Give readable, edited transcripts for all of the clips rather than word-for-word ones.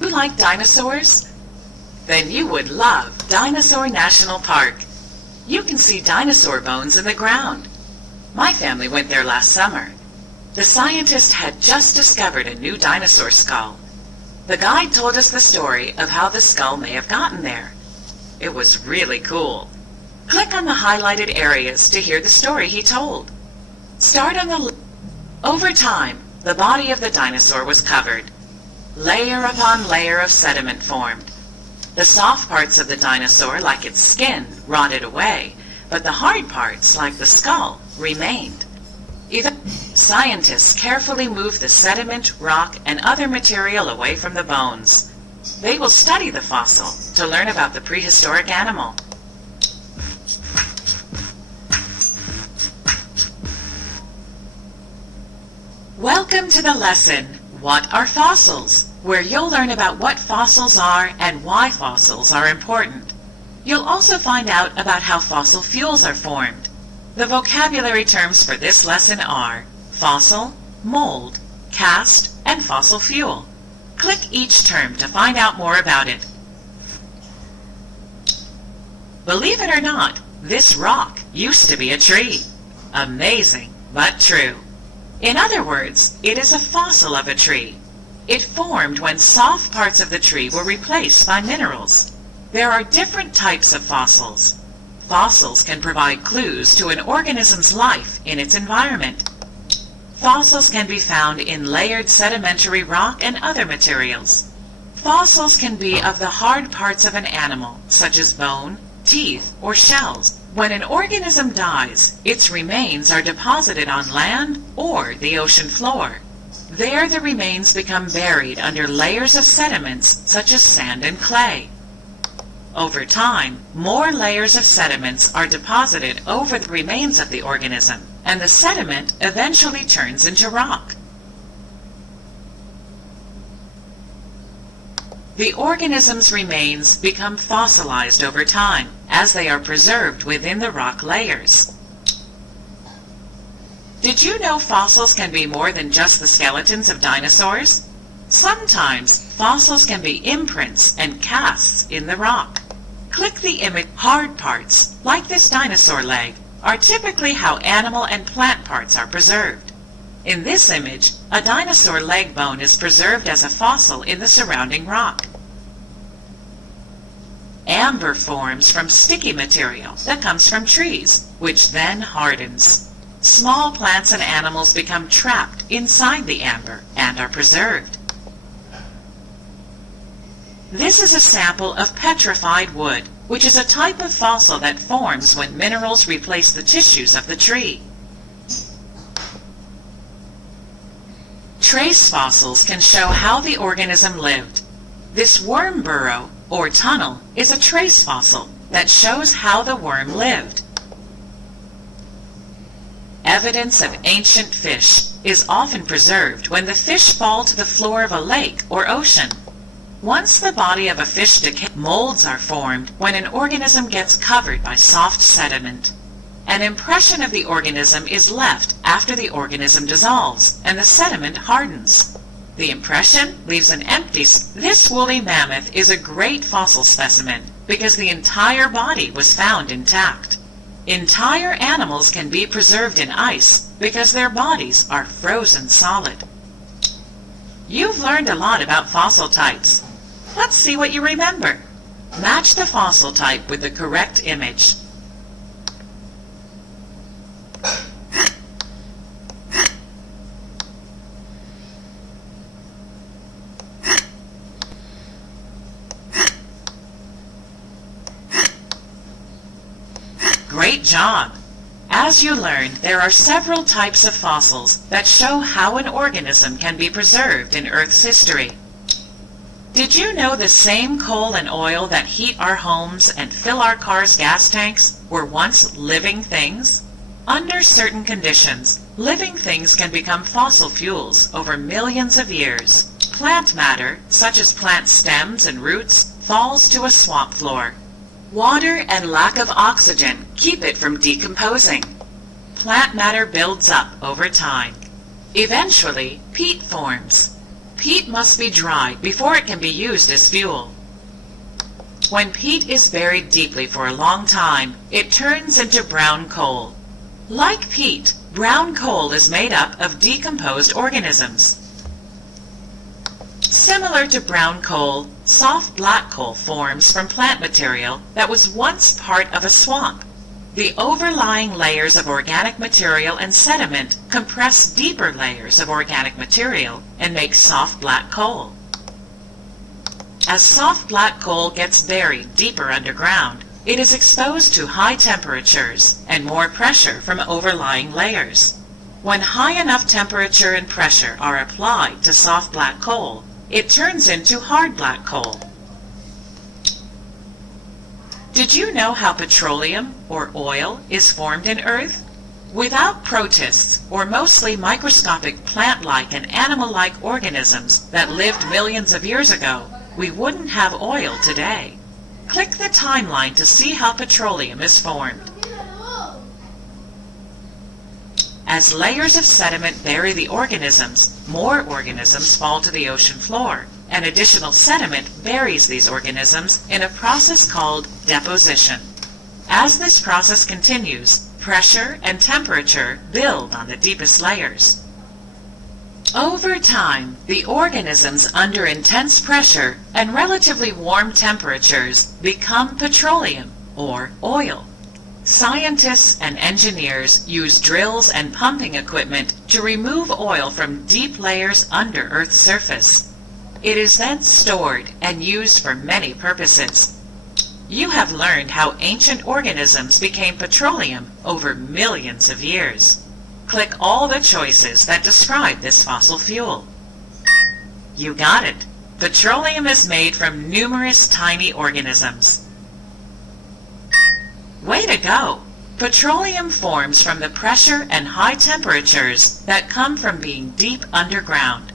You like dinosaurs? Then you would love Dinosaur National Park. You can see dinosaur bones in the ground. My family went there last summer. The scientists had just discovered a new dinosaur skull. The guide told us the story of how the skull may have gotten there. It was really cool. Click on the highlighted areas to hear the story he told. Start on the Over time, the body of the dinosaur was covered. Layer upon layer of sediment formed. The soft parts of the dinosaur, like its skin, rotted away, but the hard parts, like the skull, remained. Scientists carefully moved the sediment, rock, and other material away from the bones. They will study the fossil to learn about the prehistoric animal. Welcome to the lesson, What are Fossils?, where you'll learn about what fossils are and why fossils are important. You'll also find out about how fossil fuels are formed. The vocabulary terms for this lesson are fossil, mold, cast, and fossil fuel. Click each term to find out more about it. Believe it or not, this rock used to be a tree. Amazing, but true. In other words, it is a fossil of a tree. It formed when soft parts of the tree were replaced by minerals. There are different types of fossils. Fossils can provide clues to an organism's life in its environment. Fossils can be found in layered sedimentary rock and other materials. Fossils can be of the hard parts of an animal, such as bone, teeth, or shells. When an organism dies, its remains are deposited on land or the ocean floor. There the remains become buried under layers of sediments such as sand and clay. Over time, more layers of sediments are deposited over the remains of the organism, and the sediment eventually turns into rock. The organism's remains become fossilized over time as they are preserved within the rock layers. Did you know fossils can be more than just the skeletons of dinosaurs? Sometimes fossils can be imprints and casts in the rock. Click the image. Hard parts, like this dinosaur leg, are typically how animal and plant parts are preserved. In this image, a dinosaur leg bone is preserved as a fossil in the surrounding rock. Amber forms from sticky material that comes from trees, which then hardens. Small plants and animals become trapped inside the amber and are preserved. This is a sample of petrified wood, which is a type of fossil that forms when minerals replace the tissues of the tree. Trace fossils can show how the organism lived. This worm burrow, or tunnel, is a trace fossil that shows how the worm lived. Evidence of ancient fish is often preserved when the fish fall to the floor of a lake or ocean. Once the body of a fish decays, molds are formed when an organism gets covered by soft sediment. An impression of the organism is left after the organism dissolves and the sediment hardens. The impression leaves an empty. This woolly mammoth is a great fossil specimen because the entire body was found intact. Entire animals can be preserved in ice because their bodies are frozen solid. You've learned a lot about fossil types. Let's see what you remember. Match the fossil type with the correct image. Great job! As you learned, there are several types of fossils that show how an organism can be preserved in Earth's history. Did you know the same coal and oil that heat our homes and fill our cars' gas tanks were once living things? Under certain conditions, living things can become fossil fuels over millions of years. Plant matter, such as plant stems and roots, falls to a swamp floor. Water and lack of oxygen keep it from decomposing. Plant matter builds up over time. Eventually, peat forms. Peat must be dried before it can be used as fuel. When peat is buried deeply for a long time, it turns into brown coal. Like peat, brown coal is made up of decomposed organisms. Similar to brown coal, soft black coal forms from plant material that was once part of a swamp. The overlying layers of organic material and sediment compress deeper layers of organic material and make soft black coal. As soft black coal gets buried deeper underground, it is exposed to high temperatures and more pressure from overlying layers. When high enough temperature and pressure are applied to soft black coal, it turns into hard black coal. Did you know how petroleum, or oil, is formed in Earth? Without protists, or mostly microscopic plant-like and animal-like organisms that lived millions of years ago, we wouldn't have oil today. Click the timeline to see how petroleum is formed. As layers of sediment bury the organisms, more organisms fall to the ocean floor, and additional sediment buries these organisms in a process called deposition. As this process continues, pressure and temperature build on the deepest layers. Over time, the organisms under intense pressure and relatively warm temperatures become petroleum, or oil. Scientists and engineers use drills and pumping equipment to remove oil from deep layers under Earth's surface. It is then stored and used for many purposes. You have learned how ancient organisms became petroleum over millions of years. Click all the choices that describe this fossil fuel. You got it. Petroleum is made from numerous tiny organisms. Way to go! Petroleum forms from the pressure and high temperatures that come from being deep underground.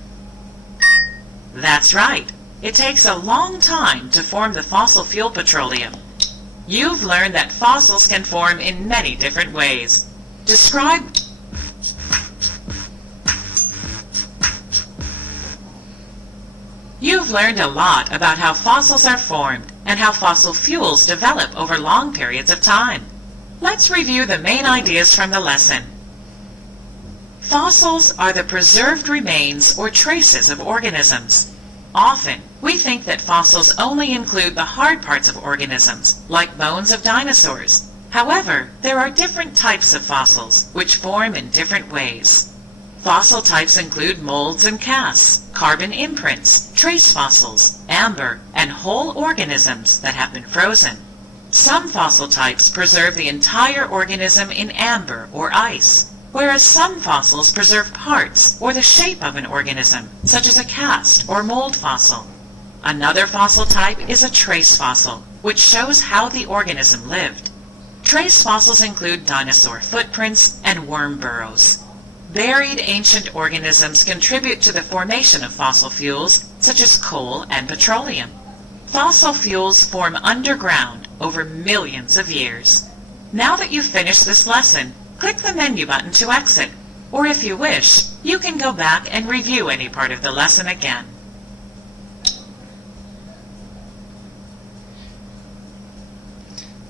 That's right. It takes a long time to form the fossil fuel petroleum. You've learned that fossils can form in many different ways. You've learned a lot about how fossils are formed and how fossil fuels develop over long periods of time. Let's review the main ideas from the lesson. Fossils are the preserved remains or traces of organisms. Often, we think that fossils only include the hard parts of organisms, like bones of dinosaurs. However, there are different types of fossils, which form in different ways. Fossil types include molds and casts, carbon imprints, trace fossils, amber, and whole organisms that have been frozen. Some fossil types preserve the entire organism in amber or ice, whereas some fossils preserve parts or the shape of an organism, such as a cast or mold fossil. Another fossil type is a trace fossil, which shows how the organism lived. Trace fossils include dinosaur footprints and worm burrows. Buried ancient organisms contribute to the formation of fossil fuels, such as coal and petroleum. Fossil fuels form underground over millions of years. Now that you've finished this lesson, click the menu button to exit, or if you wish, you can go back and review any part of the lesson again.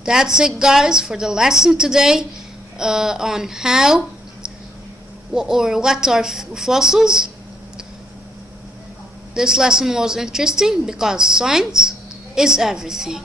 That's it, guys, for the lesson today on how or what are fossils. This lesson was interesting because science is everything.